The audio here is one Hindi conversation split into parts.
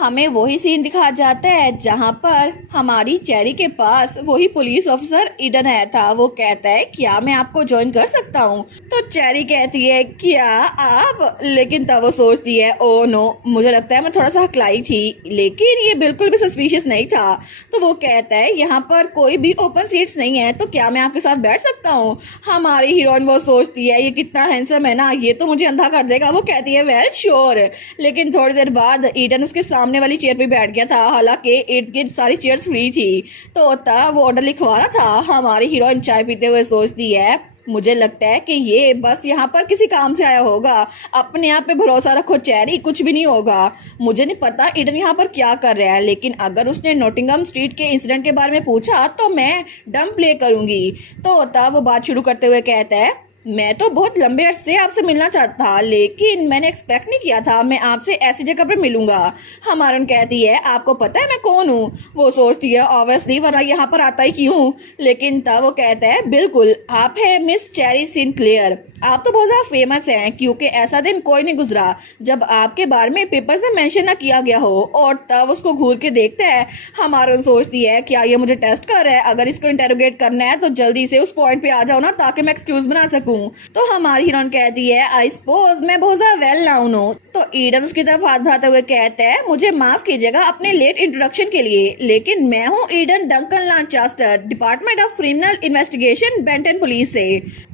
हमें वही सीन दिखाया जाता है जहाँ पर हमारी चेरी के पास वही पुलिस ऑफिसर ईडन आया था। वो कहता है क्या मैं आपको ज्वाइन कर सकता हूँ? तो चेरी कहती है क्या आप, लेकिन तब वो सोचती है ओ नो, मुझे लगता है मैं थोड़ा सा हकलाई थी, लेकिन ये बिल्कुल भी सस्पिशियस नहीं था। तो वो कहता है यहाँ पर कोई भी ओपन सीट्स नहीं है, तो क्या मैं आपके साथ बैठ सकता हूँ? हमारी हीरोइन वो सोचती है ये कितना हैंडसम है ना, ये तो मुझे अंधा कर देगा। वो कहती है वेल श्योर। लेकिन थोड़ी देर बाद ईडन उसके सामने वाली चेयर पे बैठ गया था, हालांकि इर्द गिर्द सारी चेयर्स फ्री थी। तो तब वो ऑर्डर लिखवा रहा था। हमारी हीरोइन चाय पीते हुए सोचती है मुझे लगता है कि ये बस यहाँ पर किसी काम से आया होगा, अपने आप पे भरोसा रखो चेरी, कुछ भी नहीं होगा। मुझे नहीं पता ईडन यहाँ पर क्या कर रहा है, लेकिन अगर उसने नोटिंगम स्ट्रीट के इंसिडेंट के बारे में पूछा तो मैं डम प्ले करूंगी। तो तब वो बात शुरू करते हुए कहता है मैं तो बहुत लंबे अरसे से आपसे मिलना चाहता था, लेकिन मैंने एक्सपेक्ट नहीं किया था मैं आपसे ऐसी जगह पर मिलूंगा। हमारन कहती है आपको पता है मैं कौन हूँ? वो सोचती है ऑब्वियसली, वरना यहाँ पर आता ही क्यों। लेकिन तब वो कहता है बिल्कुल आप है मिस चेरी सिनक्लेयर, आप तो बहुत ज़्यादा फेमस हैं, क्योंकि ऐसा दिन कोई नहीं गुजरा जब आपके बारे में पेपर्स में मेंशन ना किया गया हो। और तब उसको घूर के देखता है। हमारन सोचती है क्या ये मुझे टेस्ट कर रहा है? अगर इसको इंटेरोगेट करना है तो जल्दी से उस पॉइंट पे आ जाओ ना, ताकि मैं एक्सक्यूज बना सकूं। तो हमारी हीरोइन कहती है आई सपोज मैं बहुत ज्यादा वेल नाउन हूँ। तो ईडन उसकी तरफ हाथ बढ़ाते हुए कहता है मुझे माफ कीजिएगा अपने लेट इंट्रोडक्शन के लिए, लेकिन मैं हूँ Eden Duncan Lancaster, department of criminal investigation, Benton police से।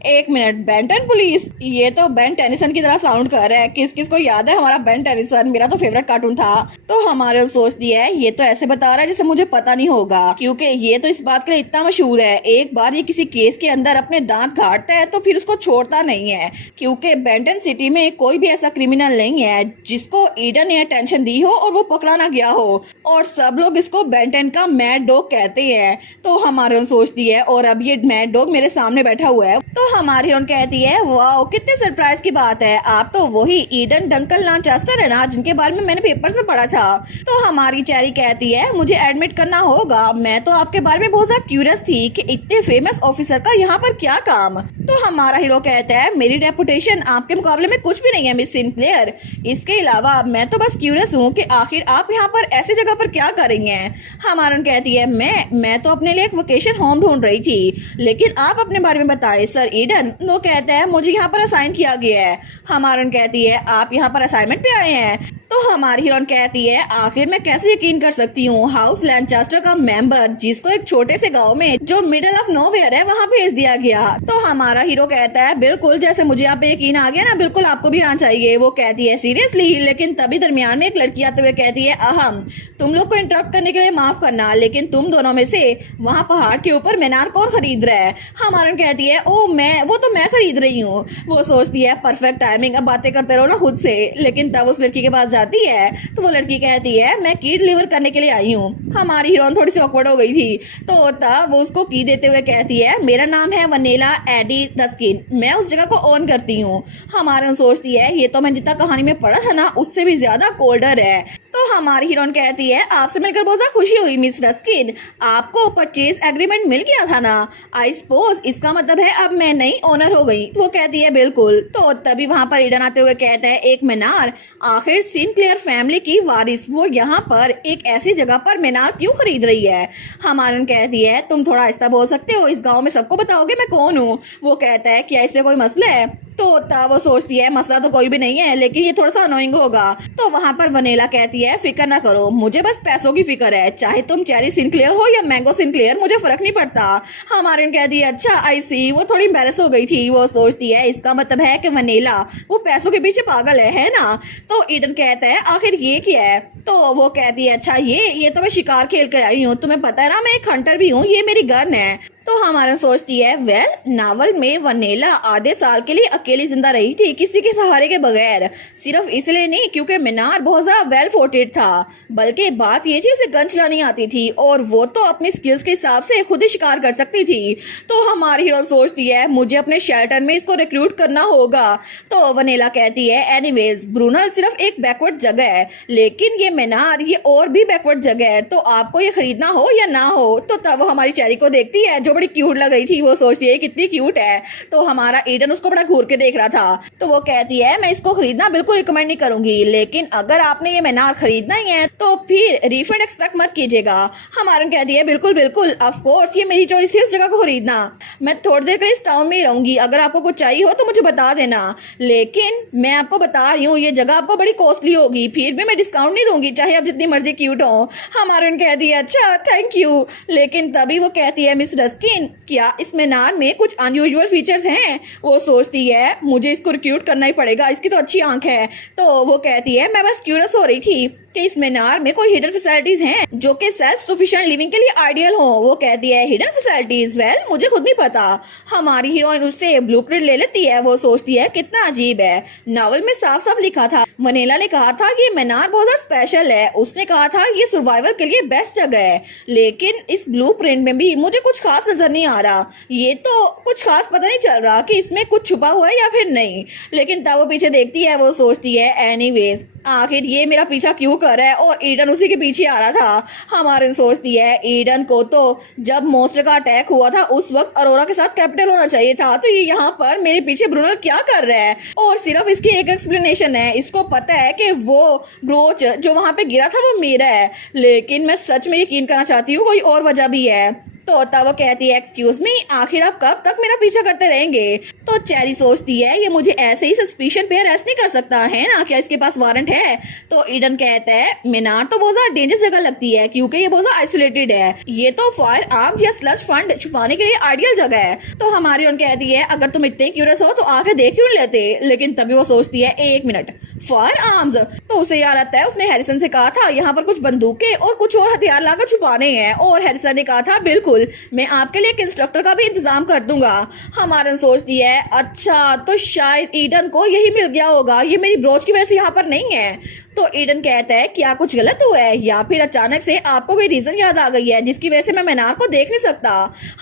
एक मिनट, बेंटन पुलिस? ये तो बेन टेनिसन की तरह साउंड कर रहा है। किस किस को याद है हमारा बेन टेनिसन? मेरा तो फेवरेट कार्टून था। तो हमारे सोचती है ये तो ऐसे बता रहा है जैसे मुझे पता नहीं होगा, क्योंकि ये तो इस बात के लिए इतना मशहूर है, एक बार ये किसी केस के अंदर अपने दांत काटता है तो फिर उसको छोड़ता नहीं है, क्योंकि बेंटन सिटी में कोई भी ऐसा क्रिमिनल नहीं है जिसको ईडन ने अटेंशन दी हो और वो पकड़ा ना गया हो, और सब लोग इसको बेंटन का मैड डॉग कहते हैं। तो हमारी सोचती है और अब ये मैड डॉग मेरे सामने बैठा हुआ है। तो हमारी कहती है वाह कितने सरप्राइज की बात है, आप तो वही ईडन डंकन लांचास्टर है ना जिनके बारे में मैंने पेपर्स में पढ़ा था। तो हमारी चेरी कहती है मुझे एडमिट करना होगा, मैं तो आपके बारे में बहुत ज्यादा क्यूरियस थी कि इतने फेमस ऑफिसर का यहाँ पर क्या काम। तो हमारा हीरो कहता है मेरी रेपुटेशन आपके मुकाबले में कुछ भी नहीं है मिस सिनक्लेयर, इसके अलावा मैं तो बस क्यूरियस हूँ कि आखिर आप यहाँ पर ऐसी जगह पर क्या कर रही हैं। हमारन कहती है मैं तो अपने लिए एक वेकेशन होम ढूंढ रही थी, लेकिन आप अपने बारे में बताएं सर ईडन। वो कहता है मुझे यहाँ पर असाइन किया गया है। हमारन कहती है आप यहाँ पर असाइनमेंट पे आए हैं? तो हमारी हीरोइन कहती है आखिर मैं कैसे यकीन कर सकती हूँ हाउस लैंचास्टर का मेंबर जिसको एक छोटे से गांव में जो मिडिल ऑफ नोवेयर है वहाँ भेज दिया गया। तो हमारा हीरो कहता है बिल्कुल जैसे मुझे आप पे यकीन आ गया ना, बिल्कुल आपको भी आना चाहिए। वो कहती है सीरियसली? लेकिन तभी दरमियान में एक लड़की आते हुए कहती है अहम तुम लोग को इंटरप्ट करने के लिए माफ करना, लेकिन तुम दोनों में से वहाँ पहाड़ के ऊपर मीनार कौन खरीद रहा है? हमारा कहती है ओ वो तो मैं खरीद रही हूँ। वो सोचती है परफेक्ट टाइमिंग, अब बातें करते रहो ना खुद से। लेकिन तब उस लड़की के पास जाती है तो वो लड़की कहती है मैं की डिलीवर करने के लिए आई हूँ। हमारी हीरोइन थोड़ी सी ऑकवर्ड हो गई थी। तो तब वो उसको की देते हुए कहती है मेरा नाम है वनेला एडी रस्किन, मैं उस जगह को ओन करती हूँ। हमारी सोचती है ये तो मैं जितना कहानी में पढ़ा था ना उससे भी ज्यादा कोल्डर है। तो हमारी हीरोइन कहती है आपसे मिलकर बहुत ज्यादा खुशी हुई मिस रस्किन, आपको परचेज एग्रीमेंट मिल गया था ना? आई सपोज इसका मतलब है अब मैं नई ओनर हो गई। वो कहती है बिल्कुल। तो तभी वहां पर ईडन आते हुए कहता है एक मीनार, आखिर सिनक्लेयर फैमिली की वारिस वो यहाँ पर एक ऐसी जगह पर मीनार क्यों खरीद रही है? हमारन कहती है तुम थोड़ा आहिस्ता बोल सकते हो, इस गांव में सबको बताओगे मैं कौन हूँ? वो कहता है क्या इससे कोई मसला है? तो तब वो सोचती है मसला तो कोई भी नहीं है, लेकिन ये थोड़ा सा अनोइंग होगा। तो वहां पर वनेला कहती है फिक्र ना करो, मुझे बस पैसों की फिक्र है, चाहे तुम चेरी सिनक्लेयर हो या मैंगो सिनक्लेयर मुझे फर्क नहीं पड़ता। हमारे कहती है अच्छा आई सी। वो थोड़ी एम्बैरेस हो गई थी। वो सोचती है इसका मतलब है कि वनेला वो पैसों के पीछे पागल है ना? तो ईडन कहता है आखिर ये क्या है? तो वो कहती है अच्छा ये तो मैं शिकार खेल कर आई हूँ, तुम्हें पता है ना मैं एक हंटर भी हूँ, ये मेरी गन है। तो हमारा सोचती है वेल नावल में वनेला आधे साल के लिए अकेली जिंदा रही थी किसी के सहारे के बगैर, सिर्फ इसलिए नहीं क्योंकि मीनार बहुत ज्यादा वेल फोर्टेड था, बल्कि बात ये थी उसे गन चलानी आती थी और वो तो अपनी स्किल्स के हिसाब से खुद ही शिकार कर सकती थी। तो हमारी हीरो सोचती है मुझे अपने शेल्टर में इसको रिक्रूट करना होगा। तो वनेला कहती है एनीवेज ब्रूनल सिर्फ एक बैकवर्ड जगह है, लेकिन ये मीनार ये और भी बैकवर्ड जगह है, तो आपको ये खरीदना हो या ना हो। तो तब वो हमारी चेरी को देखती है जो बड़ी क्यूट लग रही थी। वो सोचती है कितनी क्यूट है। तो हमारा ईडन उसको बड़ा घूर के देख रहा था। तो वो कहती है मैं इसको खरीदना बिल्कुल रिकमेंड नहीं करूंगी, लेकिन अगर आपने ये मीनार खरीदना ही है तो फिर रिफंड एक्सपेक्ट मत कीजिएगा। हमारा कहती है बिल्कुल बिल्कुल, ऑफ कोर्स ये मेरी चॉइस थी उस जगह को खरीदना। मैं थोड़ी देर के इस टाउन में ही रहूंगी, अगर आपको कुछ चाहिए हो तो मुझे बता देना, लेकिन मैं आपको बता रही हूँ ये जगह आपको बड़ी कॉस्टली होगी, फिर भी मैं डिस्काउंट नहीं दूंगी चाहे आप जितनी मर्जी क्यूट हो। हमारा कहती है अच्छा थैंक यू। लेकिन तभी वो कहती है मिस रस्किन क्या इस मीनार में कुछ अनयूजुअल फीचर्स हैं? वो सोचती है मुझे इसको रिक्रूट करना ही पड़ेगा, इसकी तो अच्छी आंख है। तो वो कहती है मैं बस क्यूरियस हो रही थी कि इस मीनार में कोई हिडन फैसिलिटीज हैं जो कि सेल्फ सफिशिएंट लिविंग के लिए आइडियल हो। वो कहती है हिडन फैसिलिटीज, वेल मुझे खुद नहीं पता। हमारी हीरोइन उससे ब्लूप्रिंट ले लेती है। वो सोचती है कितना अजीब है, नावल में साफ साफ लिखा था, वनीला ने कहा था कि मीनार बहुत ज्यादा स्पेशल है, उसने कहा था ये सर्वाइवल के लिए बेस्ट जगह है, लेकिन इस ब्लूप्रिंट में भी मुझे कुछ खास नजर नहीं आ रहा। ये तो कुछ खास पता नहीं चल रहा कि इसमें कुछ छुपा हुआ है या फिर नहीं। लेकिन तब वो पीछे देखती है, वो सोचती है एनीवेज आखिर ये मेरा पीछा क्यों कर रहा है, और ईडन उसी के पीछे आ रहा था। हमारे सोचती है ईडन को तो जब मॉन्स्टर का अटैक हुआ था उस वक्त अरोरा के साथ कैपिटल होना चाहिए था, तो ये यहाँ पर मेरे पीछे ब्रूनल क्या कर रहा है? और सिर्फ इसकी एक एक्सप्लेनेशन है, इसको पता है कि वो ब्रोच जो वहां पे गिरा था वो मेरा है, लेकिन मैं सच में यकीन करना चाहती हूँ कोई और वजह भी है। तो तब वो कहती है एक्सक्यूज मी, आखिर आप कब तक मेरा पीछा करते रहेंगे? तो चेरी सोचती है ये मुझे ऐसे ही सस्पिशन पे अरेस्ट नहीं कर सकता है ना, क्या इसके पास वारंट है? तो ईडन कहता है मीनार तो बहुत ज्यादा डेंजरस जगह लगती है क्योंकि ये बहुत ज्यादा आइसोलेटेड है, ये तो फायर आर्म या स्लज फंड छुपाने के लिए आइडियल जगह है। तो हमारी उन कहती है अगर तुम इतने क्यूरियस हो तो आके देख क्यों लेते? लेकिन तभी वो सोचती है एक मिनट, फायर आर्म्स? तो उसे याद आता है उसने हैरिसन से कहा था यहाँ पर कुछ बंदूकें और कुछ और हथियार लाकर छुपाने हैं, और हैरिसन ने कहा था बिल्कुल मैं आपके लिए एक इंस्ट्रक्टर का भी इंतजाम कर दूंगा। हमारन सोचती है अच्छा तो शायद ईडन को यही मिल गया होगा, ये मेरी ब्रोच की वजह से यहाँ पर नहीं है। तो ईडन कहता है क्या कुछ गलत हुआ है या फिर अचानक से आपको कोई रीजन याद आ गई है जिसकी वजह से मैं मीनार को देख नहीं सकता?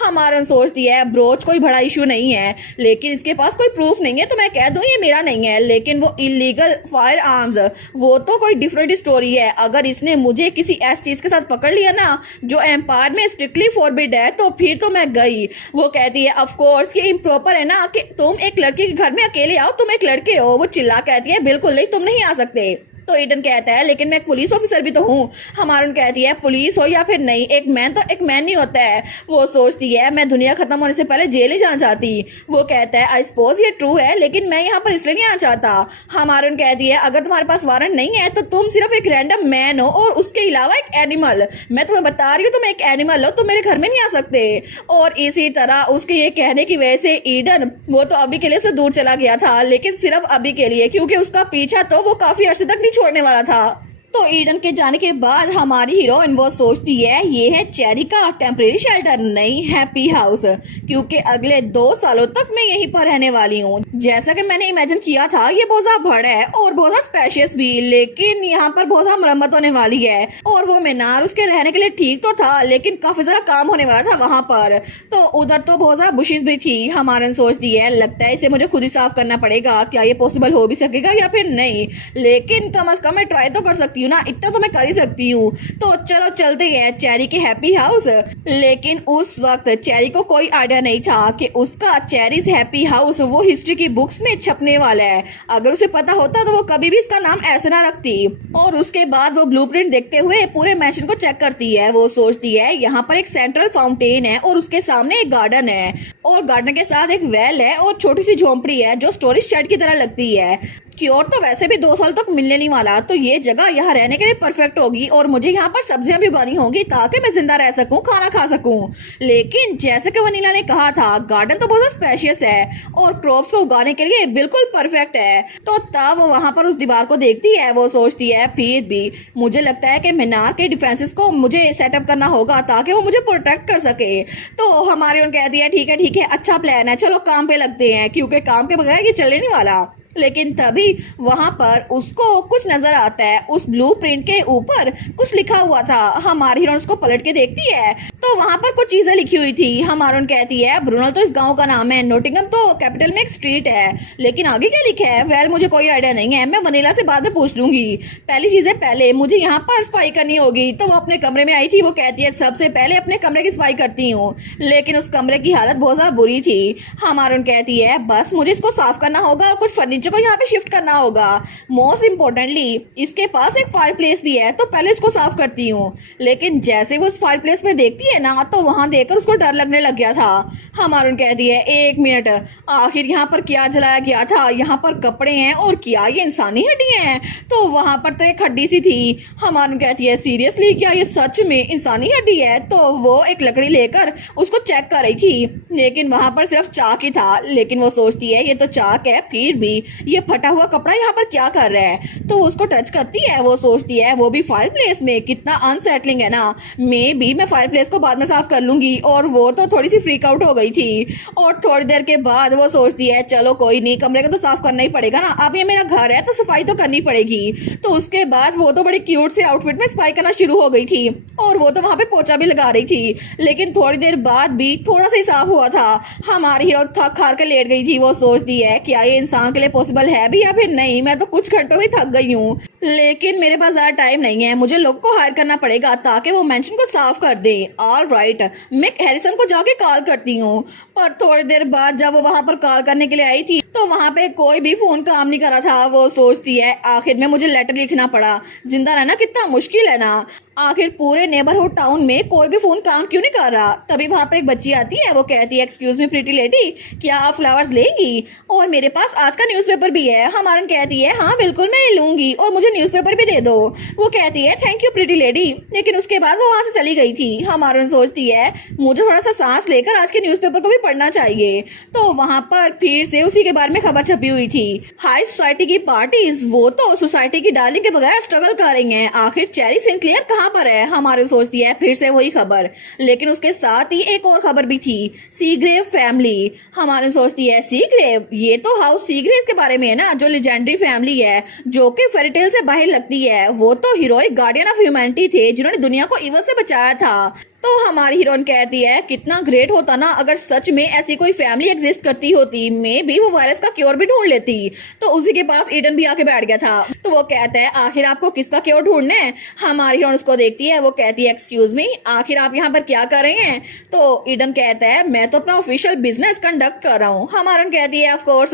हमारन सोचती है ब्रोच कोई बड़ा इशू नहीं है, लेकिन इसके पास कोई प्रूफ नहीं है तो मैं कह दूं ये मेरा नहीं है, लेकिन वो इलीगल फायर आर्म्स वो तो कोई डिफरेंट स्टोरी है। अगर इसने मुझे किसी ऐसी चीज के साथ पकड़ लिया ना जो एम्पायर में स्ट्रिक्टली फॉरबिड है तो फिर तो मैं गई। वो कहती है ऑफ कोर्स ये इम्प्रॉपर है ना कि तुम एक लड़की के घर में अकेले आओ, तुम एक लड़के हो। वो चिल्ला कहती है बिल्कुल नहीं, तुम नहीं आ सकते। तो ईडन कहता है लेकिन मैं एक पुलिस ऑफिसर भी तो हूँ। हमारून कहती है पुलिस हो या फिर नहीं, एक मैन तो एक मैन नहीं होता है। वो सोचती है मैं दुनिया खत्म होने से पहले जेल ही जाना चाहती। वो कहता है आई सपोज ये ट्रू है, लेकिन मैं यहाँ पर इसलिए नहीं आना चाहता। हमारून कहती है अगर तुम्हारे पास वारंट नहीं है तो तुम सिर्फ एक रैंडम मैन हो और उसके अलावा एक एनिमल। मैं तुम्हें बता रही हूँ तुम एक एनिमल हो, तुम मेरे घर में नहीं आ सकते। और इसी तरह उसके ये कहने की वजह से ईडन वो तो अभी के लिए उससे दूर चला गया था, लेकिन सिर्फ अभी के लिए, क्योंकि उसका पीछा तो वो काफी अरसे तक नहीं छोड़ने वाला था। तो ईडन के जाने के बाद हमारी हीरोइन वो सोचती है ये है चेरी का टेम्परेरी शेल्टर, नहीं हैप्पी हाउस, क्योंकि अगले 2 सालों तक मैं यहीं पर रहने वाली हूँ। जैसा कि मैंने इमेजिन किया था ये बहुत ज्यादा बड़ा है और बहुत ज्यादा स्पेशियस भी, लेकिन यहाँ पर बहुत ज्यादा मरम्मत होने वाली है। और वो मीनार उसके रहने के लिए ठीक तो था, लेकिन काफी ज्यादा काम होने वाला था वहाँ पर। तो उधर तो बहुत ज्यादा बुशेस भी थी। हमारे सोचती है लगता है इसे मुझे खुद ही साफ करना पड़ेगा, क्या ये पॉसिबल हो भी सकेगा या फिर नहीं, लेकिन कम अज कम मैं ट्राई तो कर सकती ना, इतना तो मैं कर ही सकती हूँ। तो चलो चलते हैं चेरी के हैप्पी हाउस। लेकिन उस वक्त चेरी को कोई आइडिया नहीं था कि उसका चेरीज हैप्पी हाउस वो हिस्ट्री की बुक्स में छपने वाला है। अगर उसे पता होता तो वो कभी भी इसका नाम ऐसे ना रखती। और उसके बाद वो ब्लूप्रिंट देखते हुए पूरे मैंशन को चेक करती है। वो सोचती है यहाँ पर एक सेंट्रल फाउंटेन है और उसके सामने एक गार्डन है, और गार्डन के साथ एक वेल है और छोटी सी झोंपड़ी है जो स्टोरेज शेड की तरह लगती है। क्योर तो वैसे भी 2 साल तक मिलने नहीं वाला, तो ये जगह यहाँ रहने के लिए परफेक्ट होगी और मुझे यहाँ पर सब्जियां भी उगानी होंगी ताकि मैं जिंदा रह सकूं, खाना खा सकूं। लेकिन जैसे कि वनीला ने कहा था गार्डन तो बहुत स्पेशियस है और क्रॉप्स को उगाने के लिए बिल्कुल परफेक्ट है। तो तब वो वहां पर उस दीवार को देखती है। वो सोचती है फिर भी मुझे लगता है कि मीनार के डिफेंसेस को मुझे सेटअप करना होगा ताकि वो मुझे प्रोटेक्ट कर सके। तो हमारी उन कहती है ठीक है अच्छा प्लान है, चलो काम पे लगते हैं, क्योंकि काम के बगैर ये चलने नहीं वाला। लेकिन तभी वहां पर उसको कुछ नजर आता है। उस ब्लूप्रिंट के ऊपर कुछ लिखा हुआ था। हमारी हीरोइन उसको पलट के देखती है तो वहां पर कुछ चीजें लिखी हुई थी। हमारी कहती है ब्रूनल तो इस गांव का नाम है, नोटिंगम तो कैपिटल में एक स्ट्रीट है, लेकिन आगे क्या लिखा है वेल मुझे कोई आइडिया नहीं है। मैं वनीला से बाद में पूछ लूंगी। पहली चीज है पहले मुझे यहाँ पर सफाई करनी होगी। तो वो अपने कमरे में आई थी। वो कहती है सबसे पहले अपने कमरे की सफाई करती हूँ, लेकिन उस कमरे की हालत बहुत ज्यादा बुरी थी। हमारी कहती है बस मुझे इसको साफ करना होगा और कुछ फर्नीचर को यहाँ पे शिफ्ट करना होगा। मोस्ट इम्पोर्टेंटली इसके पास एक फायर प्लेस भी है, तो पहले इसको साफ करती हूँ। लेकिन जैसे वो उस फायर प्लेस में देखती है ना तो वहां देखकर उसको डर लगने लग गया था। हमारी कहती है एक मिनट, आखिर यहाँ पर क्या जलाया गया था? यहाँ पर कपड़े हैं और क्या ये इंसानी हड्डियां हैं? तो वहां पर तो एक हड्डी सी थी। हमारी कहती है सीरियसली क्या ये सच में इंसानी हड्डी है? तो वो एक लकड़ी लेकर उसको चेक कर रही थी, लेकिन वहां पर सिर्फ चाक ही था। लेकिन वो सोचती है ये तो चाक है, फिर भी ये फटा हुआ कपड़ा यहाँ पर क्या कर रहा है? तो उसको टच करती है। वो सोचती है वो भी फायर प्लेस में, कितना अनसेटलिंग है ना। मैं फायर प्लेस को बाद में साफ कर लूंगी। और वो तो थोड़ी सी फ्रीक आउट हो गई थी। और थोड़ी देर के बाद वो सोचती है चलो कोई नहीं, कमरे को तो साफ करना ही पड़ेगा ना, अब ये मेरा घर है तो सफाई तो करनी पड़ेगी। तो उसके बाद वो तो बड़ी क्यूट से आउटफिट में सफाई करना शुरू हो गई थी और वो तो वहां पे पोछा भी लगा रही थी। लेकिन थोड़ी देर बाद भी थोड़ा सा ही साफ हुआ था। हमारी हीरो थक हार के लेट गई थी। वो सोचती है क्या ये इंसान के लिए पॉसिबल है भी या फिर नहीं? मैं तो कुछ घंटों में थक गई हूँ, लेकिन मेरे पास ज्यादा टाइम नहीं है। मुझे लोग को हायर करना पड़ेगा ताकि वो मेंशन को साफ कर दे। ऑल राइट, मैं हैरिसन को जाके कॉल करती हूँ। पर थोड़ी देर बाद जब वो वहां पर कॉल करने के लिए आई थी तो वहां पे कोई भी फोन काम नहीं कर रहा था। वो सोचती है आखिर में मुझे लेटर लिखना पड़ा। जिंदा रहना कितना मुश्किल है ना। आखिर पूरे नेबरहुड टाउन में कोई भी फोन काम क्यों नहीं कर रहा? तभी वहां पे एक बच्ची आती है। वो कहती है एक्सक्यूज मी प्रीटी लेडी, क्या आप फ्लावर्स लेंगी? और मेरे पास आज का न्यूज़पेपर भी है। हमारन कहती है हाँ बिल्कुल मैं लूंगी और मुझे न्यूज़पेपर भी दे दो। वो कहती है थैंक यू प्रीटी लेडी, लेकिन उसके बाद वो वहां से चली गई थी। हमारन सोचती है मुझे थोड़ा सा सांस लेकर आज के न्यूज़पेपर को भी पढ़ना चाहिए। तो वहां पर फिर से उसी के बारे में खबर छपी हुई थी। हाई सोसाइटी की पार्टीज, वो तो सोसाइटी की डार्लिंग के बगैर स्ट्रगल कर रही हैं। आखिर चेरी सिंक्लेयर कहाँ पर है? हमारे सोचती है फिर से वही खबर, लेकिन उसके साथ ही एक और खबर भी थी, सीग्रेव फैमिली। हमारे सोचती है सीग्रेव, ये तो हाउस सीग्रेव के बारे में है ना, जो लेजेंडरी फैमिली है जो कि फेरीटेल से बाहर लगती है। वो तो हीरोइक गार्डियन ऑफ ह्यूमैनिटी थे जिन्होंने दुनिया को इवल से बचाया था। तो हमारी हीरोइन कहती है कितना ग्रेट होता ना अगर सच में ऐसी कोई फैमिली एग्जिस्ट करती होती, मैं भी वो वायरस का क्योर भी ढूंढ लेती। तो उसी के पास ईडन भी आके बैठ गया था। तो वो कहता है आखिर आपको किसका क्योर ढूंढना है? हमारी हीरोइन उसको देखती है। वो कहती है एक्सक्यूज मी, आखिर आप यहाँ पर क्या कर रहे हैं? तो ईडन कहता है मैं तो अपना ऑफिशियल बिजनेस कंडक्ट कर रहा हूँ। हमारी कहती है ऑफ कोर्स।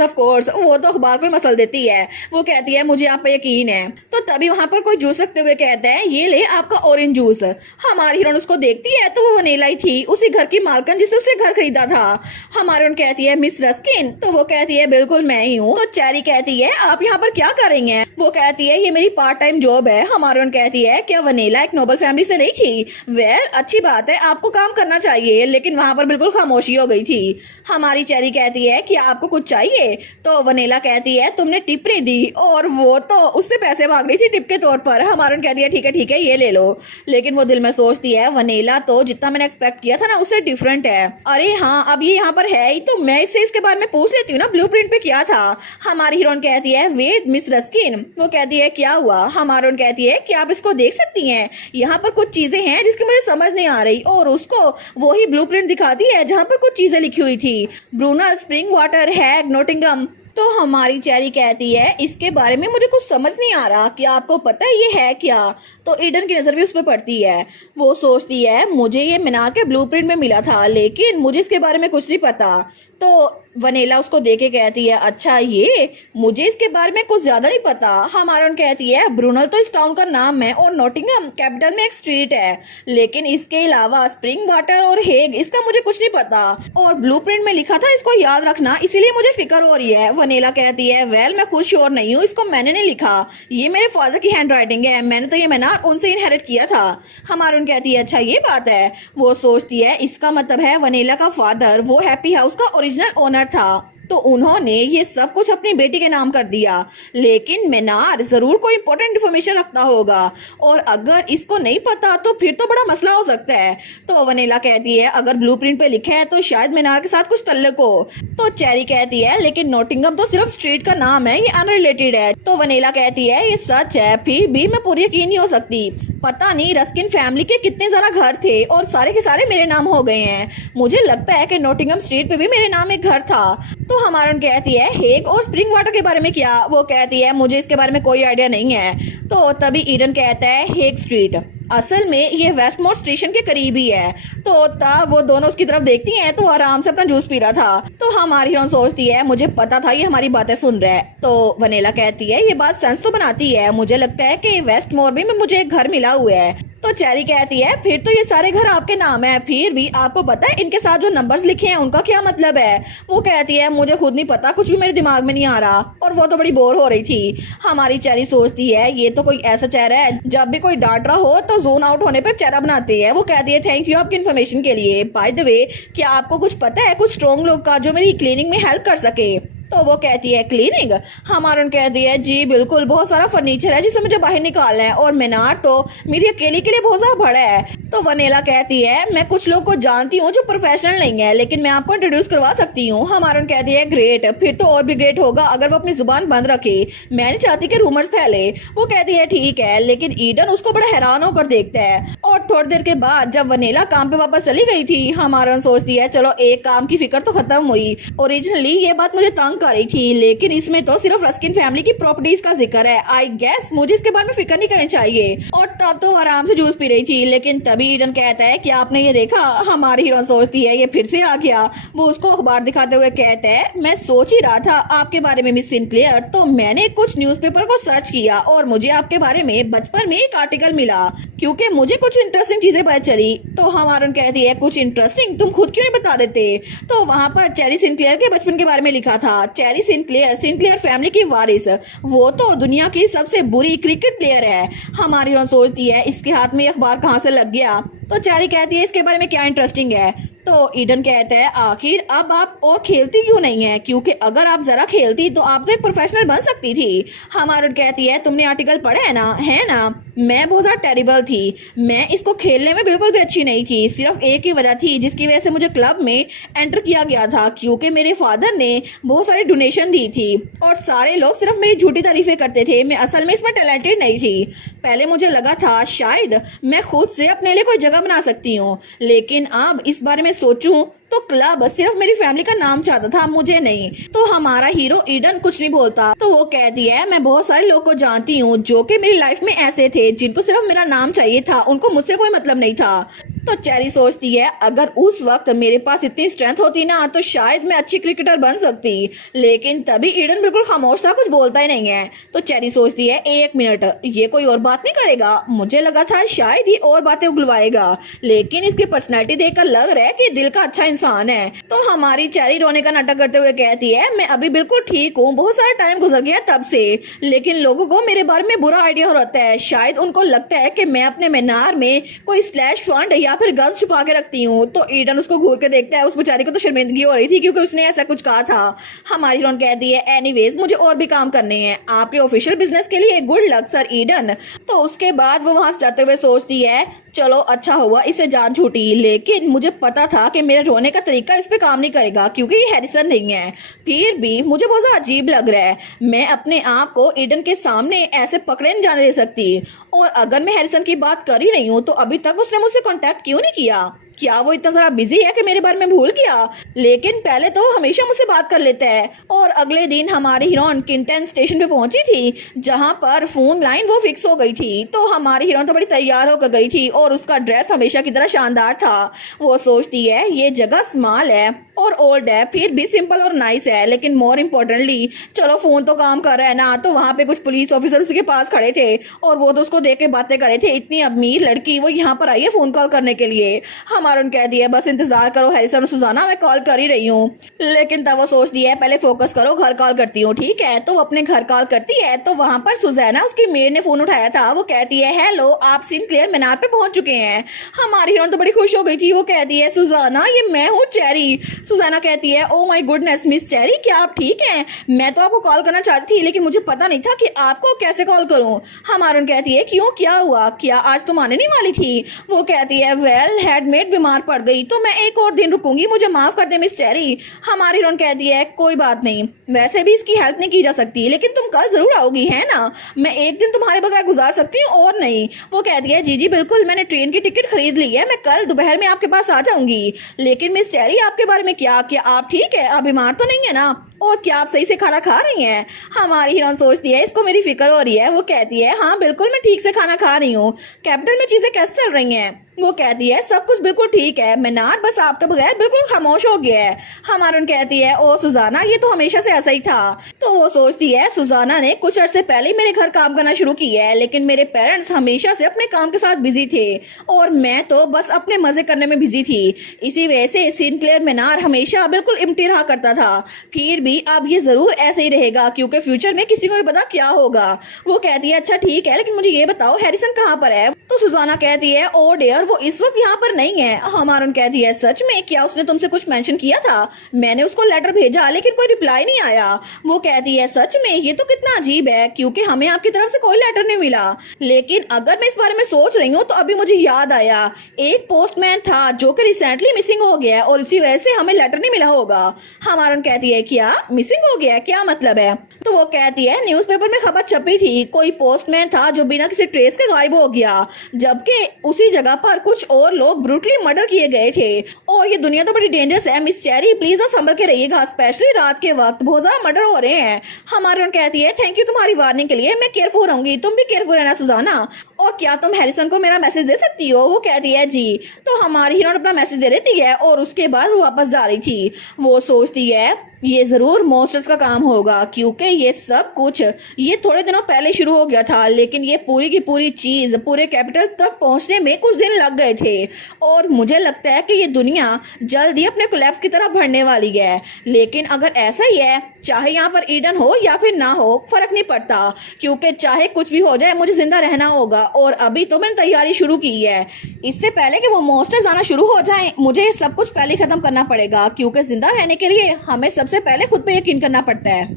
वो तो अखबार को मसल देती है। वो कहती है मुझे आप पे यकीन है। तो तभी वहां पर कोई जूस रखते हुए कहता है ये ले आपका ऑरेंज जूस। हमारी हीरोइन उसको देखती है तो वो वनीला ही थी, उसी घर की मालकन जिससे उसे घर खरीदा था। हमारी उन कहती है मिस रस्किन? तो वो कहती है बिल्कुल मैं ही हूँ। तो चेरी कहती है आप यहाँ पर क्या कर रही हैं? वो कहती है ये मेरी पार्ट टाइम जॉब है। हमारी उन कहती है क्या वनीला एक नोबल फैमिली से नहीं थी? वेल अच्छी बात है, आपको काम करना चाहिए। लेकिन वहां पर बिल्कुल खामोशी हो गई थी। हमारी चेरी कहती है कि आपको कुछ चाहिए? तो वनीला कहती है तुमने टिप नहीं दी, और वो तो उससे पैसे मांग रही थी टिप के तौर पर। हमारी उन कहती है ठीक है ये ले लो। लेकिन वो दिल में सोचती है वनीला तो जितना मैंने एक्सपेक्ट किया था ना उससे डिफरेंट है। अरे हाँ अब ये यहाँ पर है ही तो मैं इससे इसके बारे में पूछ लेती हूँ ना ब्लूप्रिंट पे क्या था। हमारी हीरोइन कहती है वेट मिस रस्किन। वो कहती है क्या हुआ? हमारी हीरोइन कहती है कि आप इसको देख सकती हैं, यहाँ पर कुछ चीजें हैं जिसकी मुझे समझ नहीं आ रही। और उसको वही ब्लूप्रिंट दिखाती है जहाँ पर कुछ चीजें लिखी हुई थी, ब्रूनल, स्प्रिंग वाटर, हैग, नोटिंगम। तो हमारी चेरी कहती है इसके बारे में मुझे कुछ समझ नहीं आ रहा, क्या आपको पता है ये है क्या? तो ईडन की नजर भी उस पर पड़ती है। वो सोचती है मुझे ये मीनार के ब्लूप्रिंट में मिला था, लेकिन मुझे इसके बारे में कुछ नहीं पता। तो वनीला उसको देके कहती है अच्छा ये, मुझे इसके बारे में कुछ ज्यादा नहीं पता। हमारन कहती है ब्रूनल तो इस टाउन का नाम है और नोटिंगम कैपिटल में एक स्ट्रीट है, लेकिन इसके अलावा स्प्रिंग वाटर और हेग इसका मुझे कुछ नहीं पता। और ब्लूप्रिंट में लिखा था इसको याद रखना, इसीलिए मुझे फिक्र हो रही है। वनीला कहती है वेल मैं खुद श्योर नहीं हूँ, इसको मैंने नहीं लिखा, ये मेरे फादर की हैंड राइटिंग है, मैंने तो ये मीनार उनसे इनहेरिट किया था। हमारन कहती है अच्छा ये बात है। वो सोचती है इसका मतलब है वनीला का फादर वो हैप्पी हाउस का ओरिजिनल ओनर था। तो उन्होंने ये सब कुछ अपनी बेटी के नाम कर दिया। लेकिन मीनार जरूर कोई इंपॉर्टेंट इन्फॉर्मेशन रखता होगा और अगर इसको नहीं पता तो फिर तो बड़ा मसला हो सकता है। तो वनीला कहती है अगर ब्लूप्रिंट पे लिखा है तो शायद मीनार के साथ कुछ तल्लुक हो। तो चेरी कहती है लेकिन नोटिंगम तो सिर्फ स्ट्रीट का नाम है, ये अनरिलेटेड है। तो वनीला कहती है ये सच है, फिर भी मैं पूरी यकीन नहीं हो सकती। पता नहीं रस्किन फैमिली के कितने ज्यादा घर थे और सारे के सारे मेरे नाम हो गए हैं। मुझे लगता है कि नोटिंगम स्ट्रीट पे भी मेरे नाम एक घर था। तो हमारन कहती है हेग और स्प्रिंग वाटर के बारे में क्या? वो कहती है मुझे इसके बारे में कोई आइडिया नहीं है। तो तभी ईडन कहता है हेग स्ट्रीट असल में ये वेस्टमोर स्टेशन के करीब ही है। तो तब वो दोनों उसकी तरफ देखती हैं तो आराम से अपना जूस पी रहा था। तो हमारी हीरोइन सोचती है मुझे पता था ये हमारी बातें सुन रहा है। तो वनीला कहती है ये बात सेंस तो बनाती है, मुझे लगता है कि वेस्टमोर में मुझे एक घर मिला हुआ है। तो चेरी कहती है फिर तो ये सारे घर आपके नाम है, फिर भी आपको पता है इनके साथ जो नंबर्स लिखे हैं उनका क्या मतलब है? वो कहती है मुझे खुद नहीं पता, कुछ भी मेरे दिमाग में नहीं आ रहा। और वो तो बड़ी बोर हो रही थी। हमारी चेरी सोचती है ये तो कोई ऐसा चेहरा है जब भी कोई डांट रहा हो तो जोन आउट होने पर चेहरा बनाती है। वो कहती है थैंक यू आपकी इन्फॉर्मेशन के लिए। बाय द वे क्या आपको कुछ पता है कुछ स्ट्रॉन्ग लोग का जो मेरी क्लीनिंग में हेल्प कर सके? तो वो कहती है क्लीनिंग? हमारे कहती है जी बिल्कुल, बहुत सारा फर्नीचर है जिसे मुझे बाहर निकालना है और मीनार तो मेरी अकेली के लिए बहुत ज्यादा बड़ा है। तो वनीला कहती है मैं कुछ लोग को जानती हूँ जो प्रोफेशनल नहीं है, लेकिन मैं आपको इंट्रोड्यूस करवा सकती हूँ। हमारे कहती है ग्रेट, फिर तो और भी ग्रेट होगा अगर वो अपनी जुबान बंद रखे। मैं नहीं चाहती कि रूमर्स फैले। वो कहती है ठीक है, लेकिन ईडन उसको बड़ा हैरान होकर देखता है। और थोड़ी देर के बाद जब वनीला काम पे वापस चली गई थी, हमारे सोचती है चलो एक काम की फिक्र तो खत्म हुई। ओरिजिनली ये बात मुझे तंग कर रही थी, लेकिन इसमें तो सिर्फ रस्किन फैमिली की प्रॉपर्टीज का जिक्र है। आई गेस मुझे इसके बारे में फिक्र नहीं करनी चाहिए। और तब तो आराम से जूस पी रही थी। लेकिन तभी ईडन कहता है कि आपने ये देखा? हमारी हीरोइन सोचती है ये फिर से आ गया। वो उसको अखबार दिखाते हुए कहता है मैं सोच ही रहा था आपके बारे में मिस सिंक्लेयर, तो मैंने कुछ न्यूज़पेपर को सर्च किया और मुझे आपके बारे में बचपन में एक आर्टिकल मिला क्योंकि मुझे कुछ इंटरेस्टिंग चीजें पता चली। तो हमारी कहती है कुछ इंटरेस्टिंग? तुम खुद क्यों नहीं बता देते? तो वहाँ पर चेरी सिंक्लेयर के बचपन के बारे में लिखा था। चेरी सिंक्लेयर फैमिली की वारिस, वो तो दुनिया की सबसे बुरी क्रिकेट प्लेयर है। हमारी सोचती है इसके हाथ में अखबार कहाँ से लग गया? तो चेरी कहती है इसके बारे में क्या इंटरेस्टिंग है? तो ईडन कहता है आखिर अब आप और खेलती क्यों नहीं है, क्योंकि अगर आप जरा खेलती तो आप तो एक प्रोफेशनल बन सकती थी। हमारी कहती है तुमने आर्टिकल पढ़ा है ना? है ना, मैं बहुत ज्यादा टेरिबल थी। मैं इसको खेलने में बिल्कुल भी अच्छी नहीं थी। सिर्फ एक ही वजह थी जिसकी वजह से मुझे क्लब में एंटर किया गया था, क्योंकि मेरे फादर ने बहुत सारी डोनेशन दी थी और सारे लोग सिर्फ मेरी झूठी तारीफें करते थे। मैं असल में इसमें टैलेंटेड नहीं थी। पहले मुझे लगा था शायद मैं खुद से अपने लिए कोई जगह बना सकती हूँ, लेकिन अब इस बारे में सोचूं तो क्लब सिर्फ मेरी फैमिली का नाम चाहता था, मुझे नहीं। तो हमारा हीरो ईडन कुछ नहीं बोलता। तो वो कहती है मैं बहुत सारे लोगों को जानती हूँ जो कि मेरी लाइफ में ऐसे थे जिनको सिर्फ मेरा नाम चाहिए था, उनको मुझसे कोई मतलब नहीं था। तो चेरी सोचती है अगर उस वक्त मेरे पास इतनी स्ट्रेंथ होती ना तो शायद मैं अच्छी क्रिकेटर बन सकती। लेकिन तभी ईडन बिल्कुल खामोश था, कुछ बोलता ही नहीं है। तो चेरी सोचती है एक मिनट, ये कोई और बात नहीं करेगा? मुझे लगा था शायद ये और बातें उगलवाएगा, लेकिन इसकी पर्सनैलिटी देखकर लग रहा है कि दिल का अच्छा इंसान है। तो हमारी चेरी रोने का नाटक करते हुए कहती है मैं अभी बिल्कुल ठीक हूँ, बहुत सारा टाइम गुजर गया तब से, लेकिन लोगों को मेरे बारे में बुरा आइडिया हो रहता है। शायद उनको लगता है कि मैं अपने मीनार में कोई स्लैश फंड या फिर गन्स छुपा के रखती हूँ। तो ईडन उसको घूर के देखता है। उस बेचारी को तो शर्मिंदगी हो रही थी क्योंकि उसने ऐसा कुछ कहा था। हमारी हीरोइन कहती है एनीवेज मुझे और भी काम करने हैं आपके ऑफिशियल बिजनेस के लिए, गुड लक सर ईडन। तो उसके बाद वो वहां से जाते हुए सोचती है चलो अच्छा हुआ इसे जान छूटी, लेकिन मुझे पता था कि मेरे रोने का तरीका इस पे काम नहीं करेगा क्योंकि ये हैरिसन नहीं है। फिर भी मुझे बहुत ज्यादा अजीब लग रहा है, मैं अपने आप को ईडन के सामने ऐसे पकड़े नहीं जाने दे सकती। और अगर मैं हैरिसन की बात कर ही रही हूँ तो अभी तक उसने मुझसे कांटेक्ट क्यों नहीं किया? क्या वो इतना सारा बिजी है कि मेरे बारे में भूल गया? लेकिन पहले तो हमेशा मुझसे बात कर लेता है। और अगले दिन हमारी हीरोइन किंटन स्टेशन पे पहुंची थी जहां पर फोन लाइन वो फिक्स हो गई थी। तो हमारी हीरोइन तो बड़ी तैयार होकर गई थी और उसका ड्रेस हमेशा की तरह शानदार था। वो सोचती है ये जगह स्मॉल है और ओल्ड है, फिर भी सिंपल और नाइस है, लेकिन मोर इम्पोर्टेंटली चलो फोन तो काम कर रहा है ना। तो वहाँ पे कुछ पुलिस ऑफिसर उसके पास खड़े थे और वो तो उसको देख के बातें कर रहे थे, इतनी अमीर लड़की वो यहाँ पर आई है फोन कॉल करने के लिए। हमारी हमारुन कहती है बस इंतजार करो हैरिसन और सुजाना, मैं कॉल कर ही रही हूँ। लेकिन तब वो सोचती है पहले फोकस करो, घर कॉल करती हूँ, ठीक है। तो वो अपने घर कॉल करती है तो वहां पर सुजाना, उसकी मेड ने फोन उठाया था। वो कहती है हेलो, आप सिनक्लेयर मीनार पे पहुंच चुके हैं। हमारी हीरोइन तो बड़ी खुश हो गई थी। वो कहती है सुजाना ये मैं हूँ चेरी। सुजाना कहती है oh my goodness miss cherry, क्या आप ठीक हैं? मैं तो आपको कॉल करना चाहती थी लेकिन मुझे पता नहीं था कि आपको कैसे कॉल करूं। हमारुन कहती है क्यों, क्या हुआ, क्या आज तुम आने नहीं वाली थी? वो कहती है वेल हेडमेड बीमार पड़ गई तो मैं एक और दिन रुकूंगी, मुझे माफ कर दे मिस चेरी। हमारी हीरोइन कहती है कोई बात नहीं, वैसे भी इसकी हेल्प नहीं की जा सकती, लेकिन तुम कल जरूर आओगी है ना? मैं एक दिन तुम्हारे बगैर गुजार सकती हूँ और नहीं। वो कहती है जी जी बिल्कुल, मैंने ट्रेन की टिकट खरीद ली है, मैं कल दोपहर में आपके पास आ जाऊंगी। लेकिन मिस चेरी आपके बारे में क्या आप ठीक है, आप बीमार तो नहीं है ना? और क्या आप सही से खाना खा रही हैं? हमारी हीरोइन सोचती है इसको मेरी फिक्र हो रही है। वो कहती है हाँ बिल्कुल मैं ठीक से खाना खा रही हूँ। कैपिटल में चीजें कैसे चल रही हैं? वो कहती है सब कुछ बिल्कुल ठीक है, मीनार बस आपके बगैर बिल्कुल खामोश हो गया है। हमारुन कहती है ओ सुजाना ये तो हमेशा से ऐसा ही था। तो वो सोचती है सुजाना ने कुछ अर्से पहले ही मेरे घर काम करना शुरू किया है, लेकिन मेरे पेरेंट्स हमेशा से अपने काम के साथ बिजी थे और मैं तो बस अपने मजे करने में बिजी थी। इसी वजह से सिनक्लेयर मीनार हमेशा बिल्कुल एम्प्टी रहा करता था। फिर भी अब ये जरूर ऐसे ही रहेगा क्योंकि फ्यूचर में किसी को नहीं पता क्या होगा। वो कहती है अच्छा ठीक है, लेकिन मुझे ये बताओ हैरिसन कहाँ पर है? तो सुजाना कहती है ओ डियर वो इस वक्त यहाँ पर नहीं है। हमारुन कहती है सच में, क्या उसने तुमसे कुछ मेंशन किया था? मैंने उसको लेटर भेजा लेकिन कोई रिप्लाई नहीं आया। वो कहती है सच में, ये तो कितना अजीब है क्योंकि हमें आपकी तरफ से कोई लेटर नहीं मिला। लेकिन अगर मैं इस बारे में सोच रही हूँ तो अभी मुझे याद आया, एक पोस्टमैन था जो कि रिसेंटली मिसिंग हो गया और उसी वजह से हमें लेटर नहीं मिला होगा। हमारुन कहती है क्या मिसिंग हो गया, क्या मतलब है? तो वो कहती है न्यूज़पेपर में खबर छपी थी, कोई पोस्टमैन था जो बिना किसी ट्रेस के गायब हो गया, जबकि उसी जगह पर कुछ और लोग ब्रूटली मर्डर किए गए थे। और ये दुनिया तो बड़ी डेंजरस है मिस चेरी, प्लीज ना संभल के रहिएगा, स्पेशली रात के वक्त बहुत ज्यादा मर्डर हो रहे हैं। हमारी उन कहती है थैंक यू तुम्हारी वार्निंग के लिए, मैं केयरफुल रहूंगी, तुम भी केयरफुल रहना सुजाना। और क्या तुम हैरिसन को मेरा मैसेज दे सकती हो? वो कहती है जी। तो हमारी हीरोइन अपना मैसेज दे देती है और उसके बाद वो वापस जा रही थी। वो सोचती है ये जरूर मॉन्स्टर्स का काम होगा क्योंकि ये सब कुछ ये थोड़े दिनों पहले शुरू हो गया था, लेकिन ये पूरी की पूरी चीज पूरे कैपिटल तक पहुंचने में कुछ दिन लग गए थे। और मुझे लगता है कि ये दुनिया जल्द ही अपने कोलैप्स की तरफ बढ़ने वाली है। लेकिन अगर ऐसा ही है, चाहे यहाँ पर ईडन हो या फिर ना हो फर्क नहीं पड़ता, क्योंकि चाहे कुछ भी हो जाए मुझे जिंदा रहना होगा। और अभी तो मैंने तैयारी शुरू की है, इससे पहले कि वो मॉन्स्टर्स आना शुरू हो जाएं मुझे सब कुछ पहले खत्म करना पड़ेगा, क्योंकि जिंदा रहने के लिए हमें सबसे पहले खुद पे यकीन करना पड़ता है।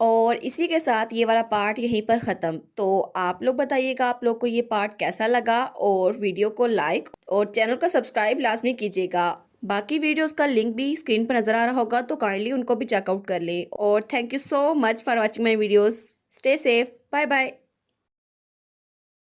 और इसी के साथ ये वाला पार्ट यहीं पर ख़त्म। तो आप लोग बताइएगा आप लोग को ये पार्ट कैसा लगा, और वीडियो को लाइक और चैनल को सब्सक्राइब लाजमी कीजिएगा। बाकी वीडियोस का लिंक भी स्क्रीन पर नज़र आ रहा होगा, तो काइंडली उनको भी चेकआउट कर लें। और thank you so much for watching my videos. Stay safe, bye bye.